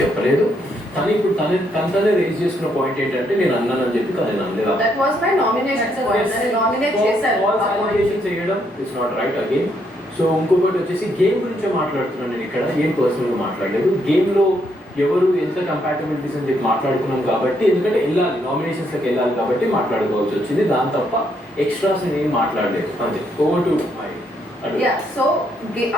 చెప్పలేదు. తను ఇప్పుడు తననే రేజ్ చేసుకున్న పాయింట్ ఏంటంటే నేను అన్నానని చెప్పి కానీ నేను అనలేదు. That was my nomination point. నేను నామినేట్ చేశాను. ఫాల్స్ అలిగేషన్ చేయడం it's not right again. So ఇంకొకటి వచ్చేసి గేమ్ గురించే మాట్లాడుతున్నాను నేను ఇక్కడ, ఏం పర్సనల్గా మాట్లాడలేదు. గేమ్లో ఎవరు ఎంత కంపాటబిలిటీస్ అని చెప్పి మాట్లాడుకున్నాం కాబట్టి, ఎందుకంటే వెళ్ళాలి నామినేషన్స్లోకి వెళ్ళాలి కాబట్టి మాట్లాడుకోవాల్సి వచ్చింది. దాని తప్ప ఎక్స్ట్రాస్ నేను ఏం మాట్లాడలేదు అంతే. ఓవర్ టు మై సో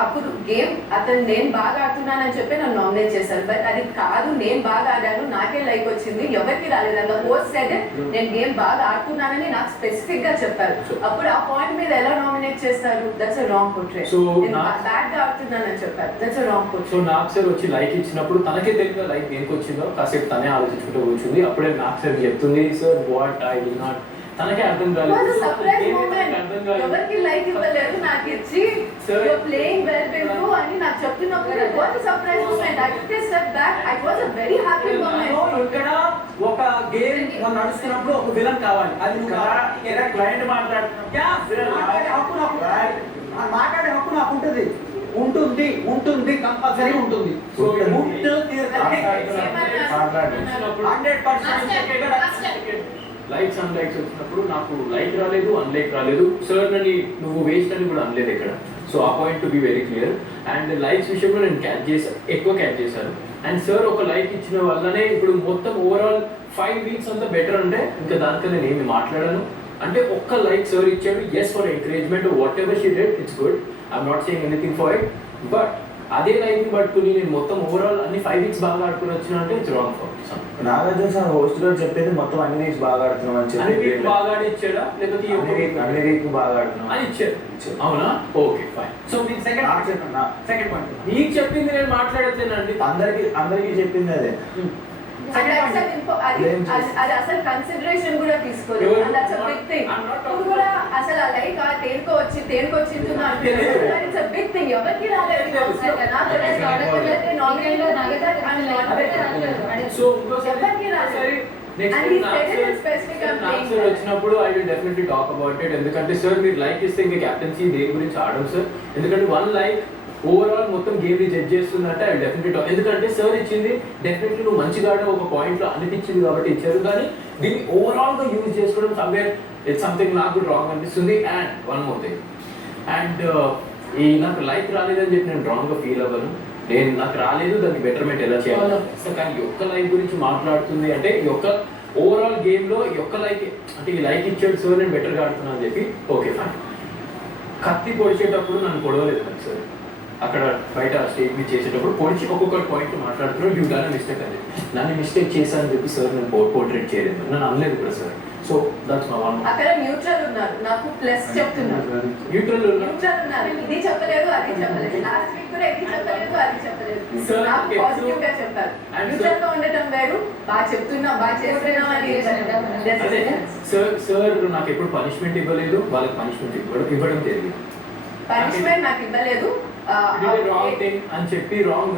అప్పుడు గేమ్ అతను నేను బాగా ఆడుతున్నానని చెప్పి నన్ను నామినేట్ చేశారు. బట్ అది కాదు, నేను బాగా ఆడాను, నాకే లైక్ వచ్చింది, ఎవరికి రాలేదు. అంత హోస్ట్ సెడ్ నేను గేమ్ బాగా ఆడుతున్నానని నాకు స్పెసిఫిక్ గా చెప్పారు. అప్పుడు ఆ పాయింట్ మీద ఎలా నామినేట్ చేస్తారు? That's a wrong portrait. So bad గా ఆడుతున్నానని చెప్పారు. That's a wrong portrait. So నాకు సార్ వచ్చి లైక్ ఇచ్చినప్పుడు తనకే తెలియదు లైక్ దేనికి వచ్చిందో, కాసేపు తనే ఆలోచించుకుంటూ కూర్చుంది. అప్పుడే నాకు సార్ చెప్తుంది sir what I will not, తనకే అర్థం కాలేదు. ఎవరికి లైక్ ఇవ్వలేదు, నాకు ఇచ్చి ప్లేయింగ్ వెల్ బిల్డ్ అని నాకు చెప్తున్నప్పుడు it was a surprise moment. I took a step back. I was a very happy moment. ఇక్కడ ఒక గేమ్ నడుస్తున్నప్పుడు ఒక విలన్ కావాలి. అది నువ్వు క్లయింట్ మాట్లాడే హక్కు నాకు ఉంటుంది కంపల్సరీ ఉంటుంది. సో లైక్స్ అన్లైక్స్ వచ్చినప్పుడు నాకు లైక్ రాలేదు, అన్లైక్ రాలేదు. సార్ నన్ను నువ్వు వేస్ట్ అని కూడా అనలేదు ఇక్కడ. సో ఆ point to be very clear. And likes విషయంలో నేను ఎక్కువ క్యాచ్ చేశాను. అండ్ సార్ ఒక లైక్ ఇచ్చిన వల్లనే ఇప్పుడు మొత్తం ఓవరాల్ 5 weeks అంతా బెటర్ అంటే ఇంకా దానికన్నా నేను ఏమి మాట్లాడాను. అంటే ఒక్క లైక్ సార్ ఇచ్చాడు, as for encouragement, whatever she did it's good, I'm not saying anything for it. But అదే లైఫ్ పట్టుకుని నేను మొత్తం ఓవరాల్ అన్ని 5 weeks బాగా ఆడుకుని వచ్చిన అంటే it's wrong for Nagarjuna sir host గారు చెప్పేది మొత్తం అన్ని వీక్స్ బాగా ఆడుతున్నాం అని చెప్పి బాగా ఆడి ఇచ్చాడా లేకపోతే అన్ని వీక్ బాగా ఆడుతున్నాం అని ఇచ్చారు. అవునా? Okay fine. సో మీకు సెకండ్ పాయింట్ నీకు చెప్పింది నేను మాట్లాడట్లేనండి, అందరికి చెప్పింది అదే. అది అసలు కన్సిడరేషన్ కూడా తీసుకోలేదు. కూడా అసలు ఆ లైక్ ఆ తేనుకొచ్చింది బిగ్ థింగ్. ఎవరికి రాలేదు. వచ్చినప్పుడు I will definitely talk about it. ఎందుకంటే సార్ మీరు లైక్ ఇస్తే ఇంకా కెప్టెన్సీ దేని గురించి ఆడడం సార్. ఎందుకంటే 1 లైక్ ఓవరాల్ మొత్తం గేమ్ ని జడ్జ్ చేస్తుందంటే ఐ డెఫినెట్లీ టాక్. ఎందుకంటే సార్ ఇచ్చింది డెఫినెట్లీ నువ్వు మంచిగా ఆడే ఒక పాయింట్ లో అనిపించింది కాబట్టి ఇచ్చారు. కానీ దీన్ని ఓవరాల్ గా యూజ్ చేసుకోవడం సమ్వేర్ ఇట్స్ సంథింగ్ నాకు రాంగ్ అనిపిస్తుంది. And one more thing, and ఈ నాకు లైక్ రాలేదని చెప్పి నేను రాంగ్ గా ఫీల్ అవ్వను. నేను నాకు రాలేదు, దానికి బెటర్మెంట్ ఎలా చేయాలి. కానీ ఈ ఒక్క లైక్ గురించి మాట్లాడుతుంది అంటే ఈ యొక్క ఓవరాల్ గేమ్ లో ఈ ఒక్క లైక్ అంటే ఈ లైక్ ఇచ్చాడు సార్ నేను బెటర్గా ఆడుతున్నాను అని చెప్పి ఓకే ఫైన్. కత్తి పొడిచేటప్పుడు నన్ను పొడవలేదు నాకు సార్. అక్కడ బయట స్టేజ్ మీద చేసేటప్పుడు పొడిచి ఒక్కొక్క పాయింట్ మాట్లాడుతున్నాడు, యూ డన్ మిస్టేక్ అని చెప్పి నన్ను మిస్టేక్ చేశానని చెప్పి సార్ నేను పోర్ట్రేట్ చేయలేదు, నన్ను అనలేదు కూడా sir. So that's my one. అక్కడ న్యూట్రల్ ఉన్నారు, నాకు ప్లస్ చెప్తున్నారు. న్యూట్రల్ ఉన్నారు, ఇది చెప్పలేదు అది చెప్పలేదు, లాస్ట్ వీక్ కూడా ఇది చెప్పలేదు అది చెప్పలేదు. నాకు పాజిటివ్ గా చెప్పారు. న్యూట్రల్ గా ఉండటం వేరు, బాగా చెప్తున్నా బాగా చేస్తున్నాం అని. సార్ నాకు ఎప్పుడు పనిష్మెంట్ ఇవ్వలేదు, వాళ్ళకి పనిష్మెంట్ ఇవ్వడం తెలియదు. పనిష్మెంట్ నాకు ఇవ్వలేదు అని చెప్పి రాంగ్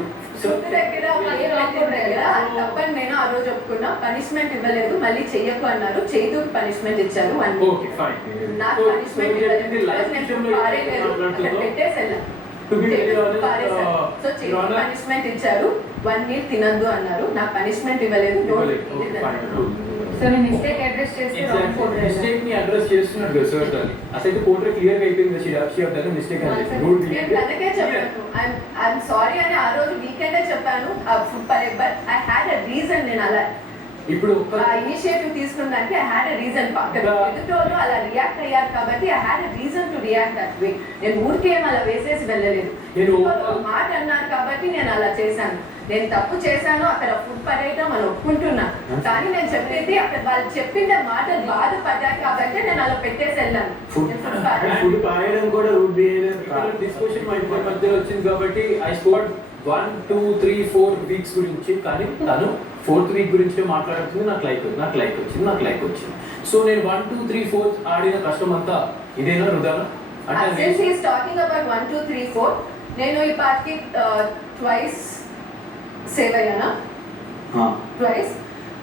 తప్పని నేను ఆ రోజు ఒప్పుకున్నా. పనిష్మెంట్ ఇవ్వలేదు, మళ్ళీ చెయ్యకు అన్నారు, చేయదు పనిష్మెంట్ ఇచ్చారు. నాకు పనిష్మెంట్ పెట్టేసి సో పనిష్మెంట్ ఇచ్చారు, 1 meal తినద్దు అన్నారు, నాకు పనిష్మెంట్ ఇవ్వలేదు. మిస్టేక్ ని అడ్రస్ చేస్తున్నాడు కదా సార్. దాన్ని అసలు పోర్ట్రేట్ క్లియర్ గా అయిపోయింది. మిస్టేక్ తనకే చెప్పాను, ఐఎమ్ సారీ అని ఆ రోజు వీకెండే చెప్పాను. But I had a reason. నేను అలా ఇప్పుడు ఇనిషియేటివ్ తీసుకున్న దానికి ఐ హ్యాడ్ ఎ రీజన్. ఎదుటోళ్ళు అలా రియాక్ట్ అయ్యారు కాబట్టి I had a reason to react that way. నేను ఊరికే అలా వేసేసి వెళ్ళలేదు. మాట అన్నారు కాబట్టి నేను అలా చేశాను. నేను తప్పు చేశాను, అక్కడ ఫుడ్ పడేయటం అని ఒప్పుకుంటున్నా. కానీ నేను చెప్పేది అక్కడ వాళ్ళు చెప్పిన మాటలు బాధపడ్డారు కాబట్టి నేను అలా పెట్టేసి వెళ్ళాను. ఫుడ్ పాయడం కూడా డిస్కషన్ మధ్యలో వచ్చింది కాబట్టి ఐ స్కోర్డ్ 1, 2, 3, 4 weeks గురించి. కానీ తను 4th week గురించి మాట్లాడుతుంది. నాకు లైక్ వచ్చింది. సో నేను 1, 2, 3, 4 ఆడిన కష్టం అంతా ఇదేనా వృధానా అంటే టాకింగ్ అబౌట్ 1, 2, 3, 4 నేను ఈ పార్టీకి ట్వైస్ సేవ్ అయ్యానా, ట్వైస్.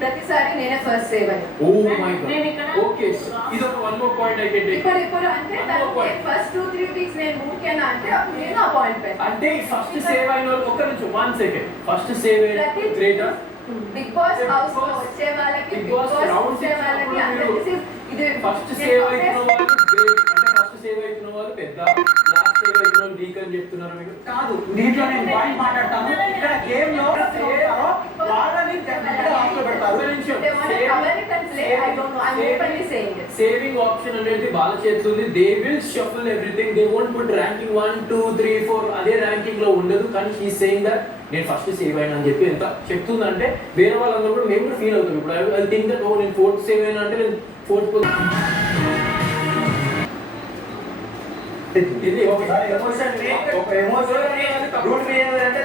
ప్రతిసారి నేనే ఫస్ట్ సేవ్ అయ్యాను. ఓ మై నేను గాడ్. ఇక్కడ ఓకే, ఇది ఒక వన్ మోర్ పాయింట్ అయితే ఇప్పుడు అంటే ఫస్ట్ 2-3 వీక్స్ నేను ఊరికేనా అంటే అప్పుడు నేను ఆ పాయింట్ పెట్టాను. అంటే ఫస్ట్ సేవ్ అయిన వాళ్ళు ఒక్క నిమిషం 1 సెకండ్ ఫస్ట్ సేవ్ అయిన గ్రేటర్ బిగ్ బాస్ హౌస్ లో వచ్చే వాళ్ళకి Big Bigg Boss Boss round వచ్చే six వాళ్ళకి లో అందరికీ ఇది ఫస్ట్ సేవ్ అయిన వాళ్ళు great. అంటే ఫస్ట్ సేవ్ అయిన వాళ్ళు పెద్ద, లాస్ట్ సేవ్ అయిన వాళ్ళు వీక్ అని చెప్తున్నారు మీకు. కాదు, దీంట్లో నేను పాయింట్ మాట్లాడతాను. ఇక్కడ గేమ్ లో చేస్తారో వాళ్ళని డెఫినెట్ గా ఆఫ్ లో పెడతారు. ఒక్క నిమిషం. they want to cover it and play. I don't know. I'm openly saying it. Saving option అనేది వాళ్ళ చేతిలో ఉంది. They will shuffle everything. They won't put ranking 1 2 3 4 అదే ర్యాంకింగ్ లో ఉండదు. కానీ హీ సేయింగ్ దట్ నేను ఫస్ట్ సేవ్ అయినా అని చెప్పి ఎంత చెప్తుందంటే వేరే వాళ్ళందరూ కూడా మేము కూడా ఫీల్ అవుతాం. ఇప్పుడు ఐ థింక్ దట్ ఓ నేను 4th సేవ్ అయినా అంటే నేను 4th ఇది ఒక ఎమోషన్ రూట్ బిహేవియర్ అంటే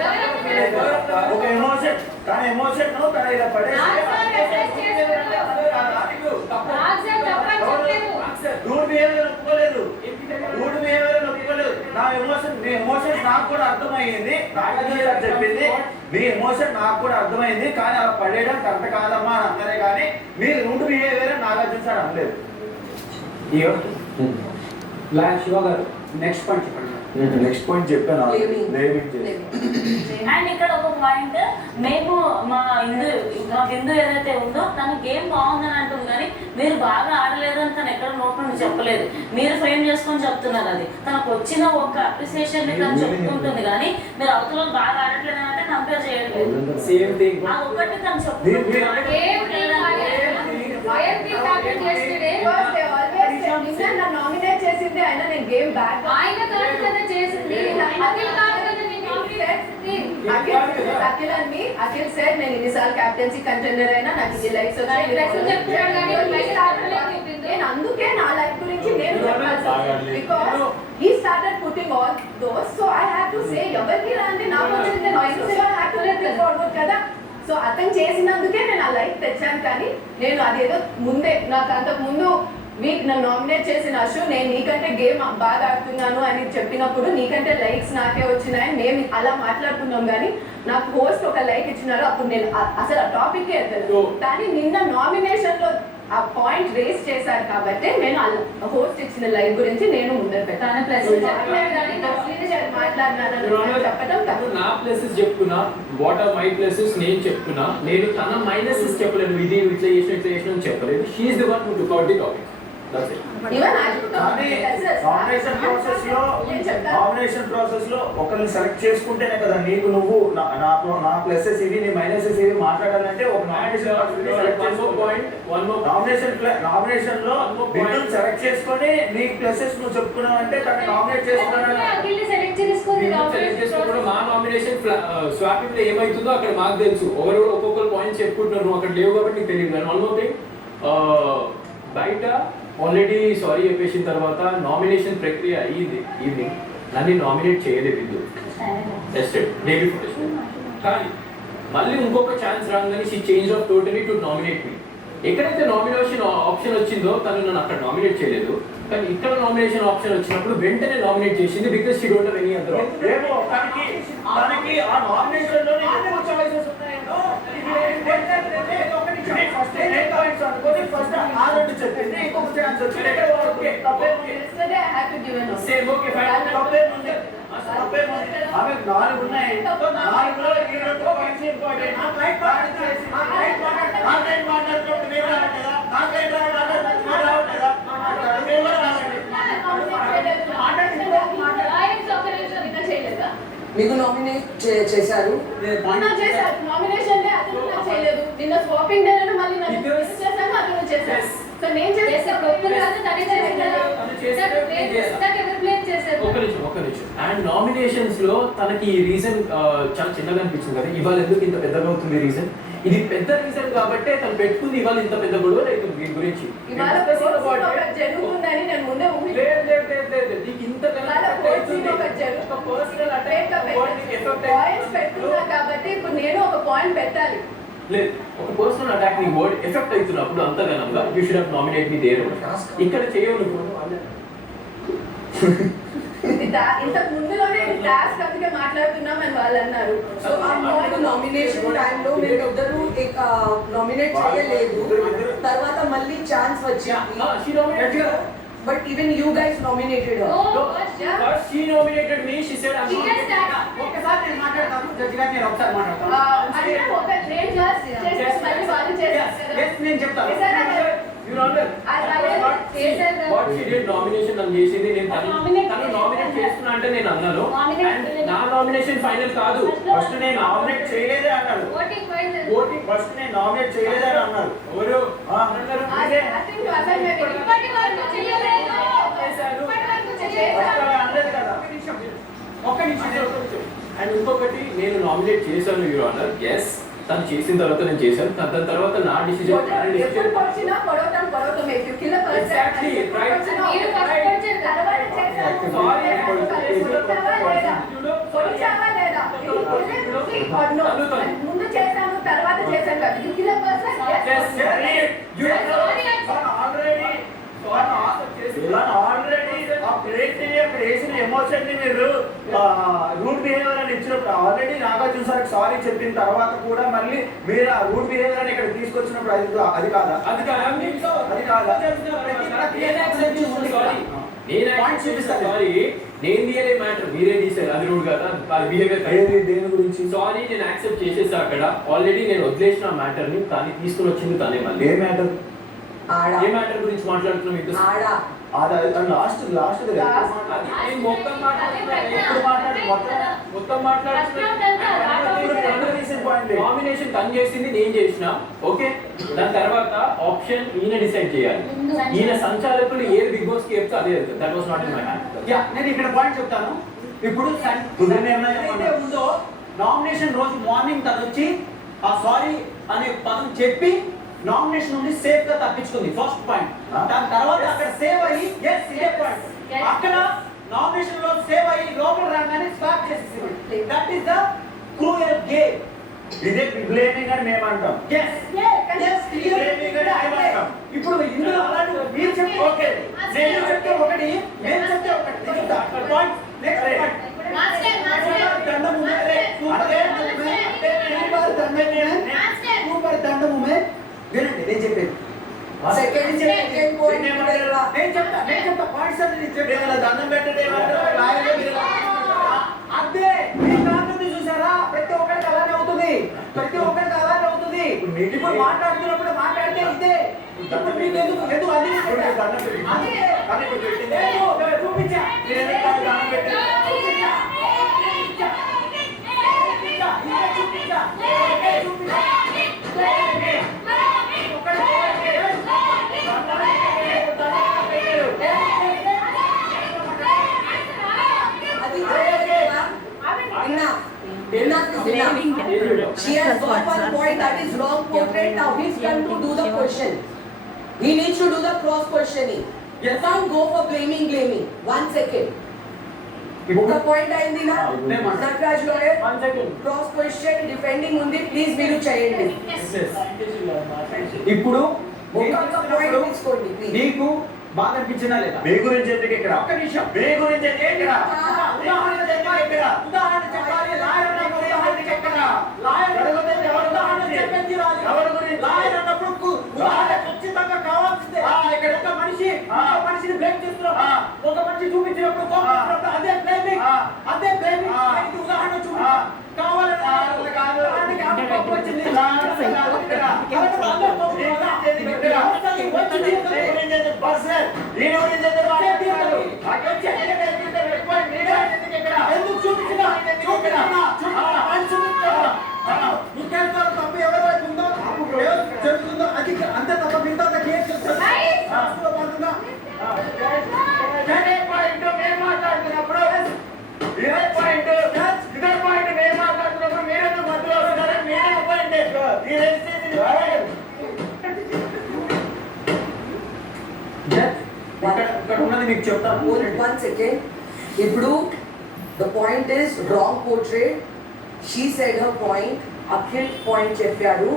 ఒక ఎమోషన్ కానీ ఎమోషన్ తన ఇలా పడేసి రూట్ బిహేవియర్ ఒప్పుకోలేదు. రూట్ బిహేవియర్ ఒప్పుకోలేదు. నా ఎమోషన్ మీ ఎమోషన్ నాకు కూడా అర్థమైంది. నాగార్జున గారు చెప్పింది మీ ఎమోషన్ నాకు కూడా అర్థమైంది. కానీ అలా పడేయడం కరెక్ట్ కాదమ్మా అని అందరే కానీ మీరు రూట్ బిహేవియర్ నాగార్జున సార్ అనలేదు. శివ గారు నెక్స్ట్ పాయింట్ చెప్పండి. నెక్స్ట్ పాయింట్ చెప్పాను. అండ్ ఇక్కడ ఒక పాయింట్, మేము మా హిందూ ఏదైతే ఉందో తన గేమ్ బాగుందని అంటుంది, కానీ మీరు బాగా ఆడలేదు అని తను ఎక్కడ నోట్ నుండి చెప్పలేదు. మీరు ఫ్రేమ్ చేసుకొని చెప్తున్నారు. అది తనకు వచ్చిన ఒక అప్రిసియేషన్ ని తను చెప్పుకుంటుంది, కానీ మీరు అవతల బాగా ఆడట్లేదు అంటే కంపేర్ చేయట్లేదు. Same thing. అది ఒకటి తను చెప్తుంది. నామినేట్ చేసింది అయినా నేను గేమ్ బ్యాక్ అఖిల్ సార్ నేను ఇన్నిసార్లు కెప్టెన్సీ కంటెండర్ అయినా నాకు ఇది లైక్స్ వచ్చాయి. నేను అందుకే నా లైఫ్ గురించి నేను చెప్పాలి because he started putting all those, so I had to say ఎవరికి రాంది నాకు వచ్చింది likes, so I had to let it forward కదా. సో అతను చేసినందుకే నేను ఆ లైక్ తెచ్చాను. కానీ నేను అదేదో ముందే నాకు అంతకు ముందు వీక్ నన్ను నామినేట్ చేసిన అశు నేను నీకంటే గేమ్ బాగా ఆడుతున్నాను అని చెప్పినప్పుడు నీకంటే లైక్స్ నాకే వచ్చినాయని మేము అలా మాట్లాడుకున్నాం. కానీ నాకు హోస్ట్ ఒక లైక్ ఇచ్చినారు, అప్పుడు నేను అసలు ఆ టాపిక్ ఎత్తలేదు. కానీ నిన్న నామినేషన్ లో ఆ పాయింట్ రేస్ చేశారు కాబట్టి నేను హోస్ట్ ఇచ్చిన లైక్ గురించి నేను ముందర పెట్టాను. ప్లస్ మాట్లాడినాను చెప్పడం కాదు. నా ప్లేసెస్ చెప్తున్నా, వాట్ ఆర్ మై ప్లేసెస్ నేను చెప్తున్నా. నేను తన మైనసెస్ చెప్పలేదు. ఇది ఇట్లా చేసిన అని చెప్పలేదు. She is the one who took out the topic. Nomination process లో ఒకరిని సెలెక్ట్ చేసుకుంటేనే కదా నీకు నువ్వు నా ప్లసెస్ ఇవి నీ మైనసెస్ ఇవి మాట్లాడాలంటే ఒక నామినేషన్ లో బిడ్డను సెలెక్ట్ చేసుకొని నీ ప్లసెస్ నువ్వు చెప్పుకున్నావు అంటే తను నామినేట్ చేసుకున్నాను. మా నామినేషన్ స్వాపింగ్ లో ఏమైతుందో అక్కడ మాకు తెలుసు. ఎవరు ఒక్కొక్కరు పాయింట్స్ చెప్పుకుంటున్నారు. నువ్వు అక్కడ లేవు కాబట్టి నీకు తెలియదు. కానీ వన్ మోర్ థింగ్, బయట ఆల్రెడీ సారీ చెప్పేసిన తర్వాత నామినేషన్ ప్రక్రియ అయ్యింది. ఈవినింగ్ నన్ను నామినేట్ చేయలేదు విద్దు టెస్టెడ్ డే బిఫోర్ టెస్టెడ్. కానీ మళ్ళీ ఇంకొక ఛాన్స్ రాగానే she change off totally to nominate me. ఎక్కడైతే నామినేషన్ ఆప్షన్ వచ్చిందో తను నన్ను అక్కడ నామినేట్ చేయలేదు. కానీ ఇక్కడ నామినేషన్ ఆప్షన్ వచ్చినప్పుడు వెంటనే నామినేట్ చేసింది. Because she don't have any other option. ఏమో తనకి ఆ నామినేషన్ లో చాయిసెస్ ఉన్నాయేమో. ఫస్ట్ ఫస్ట్ ఆ రెండు చెప్పింది, ఇంకొక ఛాన్స్ వచ్చింది. ఆమె 4 ఉన్నాయి. 4లో ఈ 2 పాయింట్స్ ఇంపార్టెంట్. మీకు నామినేట్ చేశారు. నామినేషన్ చేయలేదు. నిన్న స్వాపింగ్ డే మళ్ళీ నన్ను చేశాను, అతను చేశాను. సో నేను ఒక నిమిషం. అండ్ నామినేషన్స్ లో తనకి ఈ రీజన్ చాలా చిన్నగా అనిపించింది కదా, ఇవాళ ఎందుకు ఇంత పెద్దగా అవుతుంది రీజన్. ఇది పెద్ద రీజన్ కాబట్టి తను పెట్టుకుంది ఇవాళ ఇంత పెద్ద గొడవ అవుతుంది దీని గురించి. జరుగుతుందని నేను ముందే కాబట్టి ఇప్పుడు నేను ఒక పాయింట్ పెట్టాలి. లేదు, ఒక పర్సనల్ అటాక్ నీ వర్డ్ ఎఫెక్ట్ అవుతున్నప్పుడు అంతగానంగా you should have nominate me there. ఇక్కడ చేయవు నువ్వు. ఇంతకు ముందులోనే టాస్క్ అందుకే మాట్లాడుతున్నాం అని వాళ్ళు అన్నారు. సో నామినేషన్ టైంలో మీరు ఇద్దరు నామినేట్ చేయలేదు, తర్వాత మళ్ళీ ఛాన్స్ వచ్చింది. But even you guys nominated First she nominated me, she said I'm ఒక్కసారి నేను మాట్లాడతాను, జడ్జి గారు నేను ఒకసారి మాట్లాడతాను. అంటే ఒక ట్రేడ్ చేసి మళ్ళీ వాళ్ళు చేస్తారు. Yes, నేను చెప్తాను. Your Honor, what she did nomination నన్ను చేసింది, నేను తను నామినేట్ చేస్తున్నా అంటే నేను అన్నాను. And నా నామినేషన్ ఫైనల్ కాదు. ఫస్ట్ నేను నామినేట్ చేయలేదే అన్నాడు. ఓటింగ్ ఫస్ట్ నేను నామినేట్ చేయలేదే అని అన్నారు. ఎవరు అన్నారు. అనలేదు కదా. ఒక్క నిమిషం. అండ్ ఇంకొకటి నేను నామినేట్ చేశాను యువర్ ఆనర్. ఎస్, తను చేసిన తర్వాత నేను చేశాను. దాని తర్వాత నా డిసిజన్ ఎప్పుడు వచ్చినా పొడవటం if you kill a person, Exactly, right. తర్వాత చేశారు. Sorry, పొడిచావా లేదా? ముందు చేశాను తర్వాత చేశాను కదా. You kill a person, yes. Already ఆ ప్లేట్ అక్కడ వేసిన ఎమోషన్ ని మీరు రూట్ బిహేవియర్ అని ఇచ్చినప్పుడు ఆల్రెడీ నాగార్జున సార్ సారీ చెప్పిన తర్వాత కూడా మళ్ళీ మీరు ఆ రూట్ బిహేవియర్ అని ఇక్కడ తీసుకొచ్చినప్పుడు అది కాదా? అది కాదా? అది కాదా? సారీ, నేను తీయలే మ్యాటర్, మీరే తీసారు. అది రూడ్ కదా, అది బిహేవియర్ దేని గురించి? సారీ, నేను యాక్సెప్ట్ చేసేసా. అక్కడ ఆల్రెడీ నేను వదిలేసిన మ్యాటర్ ని కానీ తీసుకుని వచ్చింది తనే. మళ్ళీ ఏ మ్యాటర్? ఏ మ్యాటర్ గురించి మాట్లాడుతున్నాం? మీకు లాస్ట్ మొత్తం నామినేషన్ తను చేసింది, నేను చేసిన. ఓకే, దాని తర్వాత ఆప్షన్ ఈయన డిసైడ్ చేయాలి. ఈయన సంచాలకులు ఏది బిగ్ బాస్ కి చెప్తే అదే వెళ్తుంది. That was not in my hand. నేను ఇక్కడ పాయింట్ చెప్తాను. ఇప్పుడు ఏదైతే ఉందో నామినేషన్ రోజు మార్నింగ్ తను వచ్చి ఆ సారీ అనే పదం చెప్పి నామినేషన్ నుండి సేఫ్ గా తప్పించుకుంది. First point. దాని తర్వాత అక్కడ సేవ్ అయ్యి ఇదే పాయింట్. అక్కడ నామినేషన్ లో సేవ్ అయ్యి లోపల రాగానే స్టార్ట్ చేసేసింది. That is the cruel game. ఇదే బ్లేమింగ్ అని మేము అంటాం. ఇప్పుడు ఇందులో అలాంటి మీరు చెప్తే ఓకే, నేను చెప్తే ఒకటి, నేను చెప్తే ఒకటి. Point next point. వినండి నేను చెప్పేది. సెకండ్ పాయింట్ నేను చెప్తా పాయింట్స్ అన్ని దండం పెట్టండి. అదే మీ కాకపోతే చూసారా, ప్రతి ఒక్కరికి అలానే అవుతుంది. ఇప్పుడు మాట్లాడుతున్నప్పుడు మాట్లాడితే ఇదే. ఇప్పుడు మీకు ఎందుకు అది చూపించా She has got one point, that is wrong portrait. Now his turn to do the question. He needs to do the cross questioning. You can't go for blaming. 1 second. ఒక పాయింట్ అయింది నా Nataraj lawyer. 1 second. Cross question defending ఉంది, please మీరు చేయండి. ఇప్పుడు ఒక్కొక్క point తీసుకోండి please. నీకు బాగా అనిపించినా లేదా? మీ గురించి ఎందుకు ఇక్కడ? ఒక్క నిమిషం. మీ గురించి ఎందుకు ఇక్కడ? ఉదాహరణ చెప్పాలి. లాయర్ అన్నప్పుడు ఉదాహరణ చెప్పరా? లాయర్ ఉదాహరణ చెప్పేది రాదు. ఎవరి గురించి? లాయర్ అన్నప్పుడు ఉదాహరణ ఖచ్చితంగా కావాల్సిందే. ఇక్కడ ఒక మనిషి ఇంకో మనిషిని బ్లేమ్ చేస్తున్నప్పుడు, ఒక మనిషి చూపించినప్పుడు కోపం అదే బ్లేమింగ్. దానికి ఉదాహరణ చూపి కావాలని కాదు. కోపం వచ్చింది. ఎందుకు చూపించిన ఇంకెంత తప్పు ఎవరి వైపు ఉందో జరుగుతుందో అది అంతే తప్ప మిగతా క్లియర్ చేస్తారు. మాట్లాడుతున్నప్పుడు ఇదే పాయింట్ మేము మాట్లాడుతున్నప్పుడు మీరెందుకు మధ్యలో వస్తున్నారా? మీరే పాయింట్ ఇక్కడ ఉన్నది మీకు చెప్తాను. 1 second. ఇప్పుడు the point is wrong portrait. She said her point. Akhil point చెప్పారు.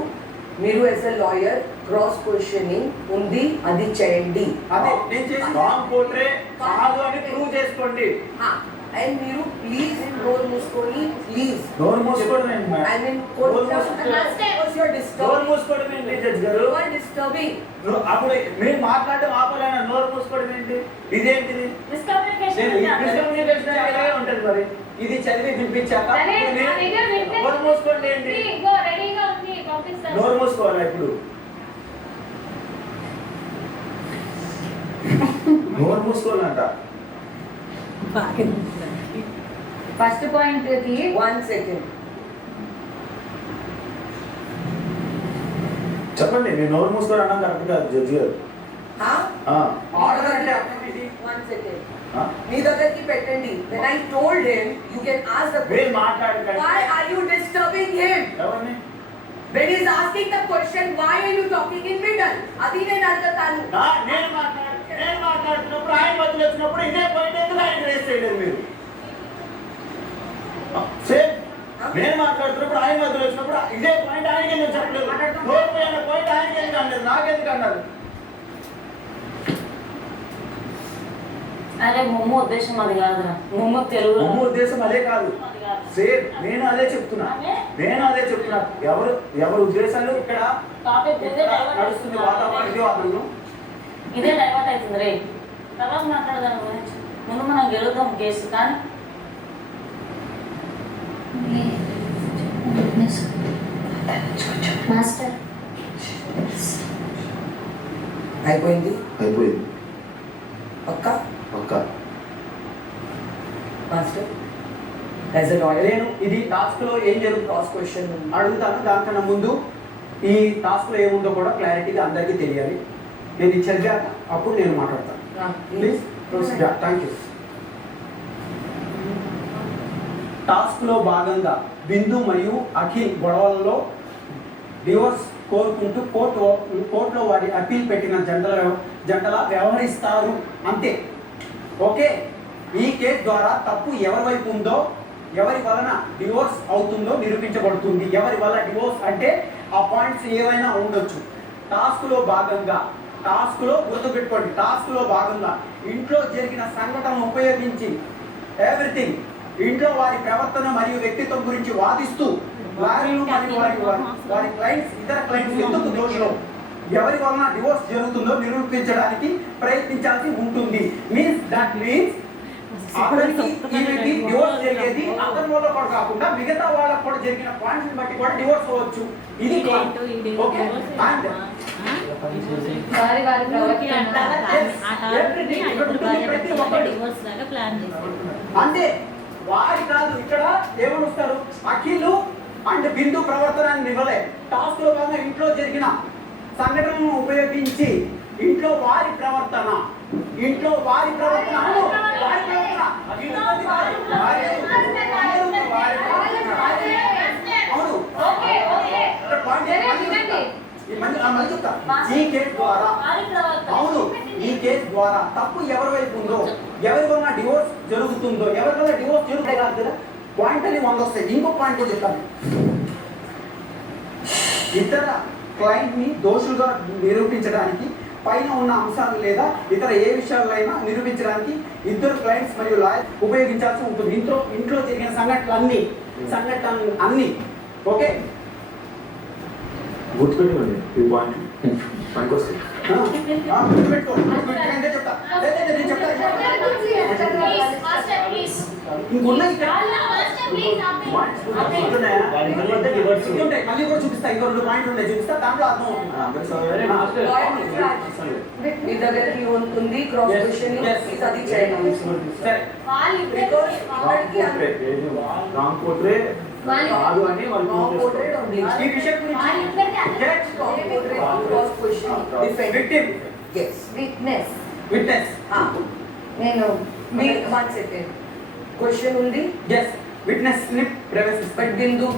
మీరు as a lawyer cross questioning ఉంది, అది చేయండి. అదే నేను చేసి రాంగ్ పోట్రే కాదు అని ప్రూవ్ చేసుకోండి. and మీరు ప్లీజ్ నోరు మూసుకొని ప్లీజ్ నోరు మూసుకోవడం ఏంటి మేడం? I mean నోరు court మూసుకోవడం because you're నోరు disturbing. మూసుకోవడం ఏంటి జడ్జి గారు? You are disturbing. అప్పుడు మీరు మాట్లాడడం ఆపలేనా? నోరు మూసుకోవడం ఏంటి? ఇదేంటిది? మిస్కమ్యూనికేషన్ నేను అంటే అందరికీ మిస్కమ్యూనికేషన్ ఇలాగే ఉంటుంది మరి. ఇది చదివి వినిపించాక సరే, ఇప్పుడు నా నేను- దగ్గర వినిపించు. నోరు మూసుకోండి ఏంటి? ఇగో రెడీగా ఉంది పంపిస్తాను. నోరు మూసుకోవాలా ఇప్పుడు? నోరు మూసుకోవాలంట. ఫస్ట్ పాయింట్ కి 1 second. చెప్పండి, మీరు నోరు మూసుకోవాలన్నా కరెక్ట్ కాదు జడ్జి గారు. Huh? ఆర్డర్ అంటే అర్థం ఏంటి? 1 second. ఆ? మీ దగ్గరికి పెట్టండి. When I told him, you can ask the మీరు question. మాట్లాడకండి. Why are you disturbing him? ఎవరిని? When he's asking the question, why are you talking in middle? అది నేను అడుగుతాను. నేను మాట్లాడుతున్నప్పుడు ఆయన మధ్యలో వచ్చినప్పుడు ఇదే పాయింట్ ఎందుకు ఆయన రేస్ చేయలేదు మీరు? సేమ్ నేను మాట్లాడుతున్నప్పుడు ఆయన మధ్యలో వచ్చినప్పుడు ఇదే పాయింట్ ఆయనకి ఎందుకు చెప్పలేదు? నోరు పోయిన పాయింట్ ఆయనకి ఎందుకు అన్నారు? నాకెందుకు అన్నారు? అరే మొమ్మ ఉద్దేశం అది కాదురా. మొమ్మ తెలుగు అమ్మ ఉద్దేశం అదే కాదు. అది కాదు. సేమ్ నేను అదే చెప్తున్నా. ఎవరు ఉద్దేశాలు ఇక్కడ టాపిక్ ఇదే డైవర్ట్ నడుస్తుంది వాతావరణం ఇదే వాతావరణం. ఇదే డైవర్ట్ అవుతుంది రే. తర్వాత మాట్లాడదాం గురించి. ముందు మనం గెలుద్దాం కేసు. కానీ మాస్టర్ అయిపోయింది. అయిపోయింది పక్క పక్క. మాస్టర్ యాజ్ ఎ లాయర్ నేను ఇది టాస్క్ లో ఏం జరుగుతుంది క్రాస్ క్వశ్చన్ అడుగుతాను. దానికన్నా ముందు ఈ టాస్క్ లో ఏముందో కూడా క్లారిటీగా అందరికీ తెలియాలి. నేను ఇది చదివాక అప్పుడు నేను మాట్లాడతాను. Please proceed. Thank you. Task లో భాగంగా బిందు మరియు అఖిల్ గొడవలలో డివోర్స్ కోరుకుంటూ కోర్టులో వారి అప్పీల్ పెట్టిన జంటలా వ్యవహరిస్తారు అంతే. ఓకే, ఈ కేసు ద్వారా తప్పు ఎవరి వైపు ఉందో, ఎవరి వలన డివోర్స్ అవుతుందో నిరూపించబడుతుంది. ఎవరి వల్ల డివోర్స్ అంటే ఆ పాయింట్స్ ఏవైనా ఉండొచ్చు. టాస్క్లో భాగంగా గుర్తుపెట్టుకోండి, టాస్క్లో భాగంగా ఇంట్లో జరిగిన సంఘటన ఉపయోగించి ఎవ్రీథింగ్ ఇంట్లో వారి ప్రవర్తన మరియు వ్యక్తిత్వం గురించి వాదిస్తూ లాయర్లు మరియు వారి క్లయింట్స్ ఇతర క్లయింట్స్ ఎందుకు దోషులు, ఎవరి వలన డివోర్స్ జరుగుతుందో నిరూపించడానికి ప్రయత్నించాల్సి ఉంటుంది. మీన్స్ అతనికి ఈమెకి డివోర్స్ జరిగేది అతని వల్ల కూడా కాకుండా మిగతా వాళ్ళకు కూడా జరిగిన పాయింట్స్ బట్టి కూడా డివోర్స్ అవ్వచ్చు. ఇది ఓకే. అండ్ వారి వారి ప్రవర్తన అంటే వారి కాదు, ఇక్కడ ఏమని వస్తారు, అఖిల్ అండ్ బిందు ప్రవర్తన ఇవ్వలే. టాస్క్ లో భాగంగా ఇంట్లో జరిగిన సంఘటనను ఉపయోగించి ఇంట్లో వారి ప్రవర్తన అవును, వారి ప్రవర్తన. అవును, ఓకే ఓకే మళ్ళీ చెప్తా. ఈ కేసు ద్వారా అవును, ఈ కేసు ద్వారా తప్పు ఎవరి వైపు ఉందో, ఎవరి వల్ల డివోర్స్ జరుగుతుందో, ఎవరి వల్ల డివోర్స్ జరుగుతాయి కాదు కదా, పాయింట్ అని 100 వస్తాయి. ఇంకో పాయింట్ కూడా చెప్తాను. ఇతర క్లయింట్ ని దోషులుగా నిరూపించడానికి పైన ఉన్న అంశాలు లేదా ఇతర ఏ విషయాలైనా నిరూపించడానికి ఇద్దరు క్లయింట్స్ మరియు లాయర్ ఉపయోగించాల్సి ఉంటుంది. ఇంట్లో జరిగిన సంఘటనలు అన్ని ఓకే. గుర్తుపెట్టుకోండి ఈ పాయింట్ పనికి వస్తుంది. గుర్తుపెట్టుకో, గుర్తుపెట్టుకుంటే చెప్తా. లేదు, నేను చెప్తాను. ఇంకొన్నాయి ఇక్కడ. ఉంటాయి, మళ్ళీ కూడా చూపిస్తా. ఇంకో 2 పాయింట్లు ఉన్నాయి, చూపిస్తా. దాంట్లో అర్థం అవుతుంది. మీ దగ్గరికి ఉంది క్రాస్ క్వశ్చన్ అది చేయండి. సరే, రాంగ్ పోట్రే కాదు అని వాళ్ళు prove చేసుకోవాలి. ఈ విషయం గురించి క్రాస్ క్వశ్చన్ విక్టిమ్ విట్నెస్ నేను మీ 1 second క్వశ్చన్ ఉంది. విట్నెస్ ని ప్రైవసీ బట్ బిందు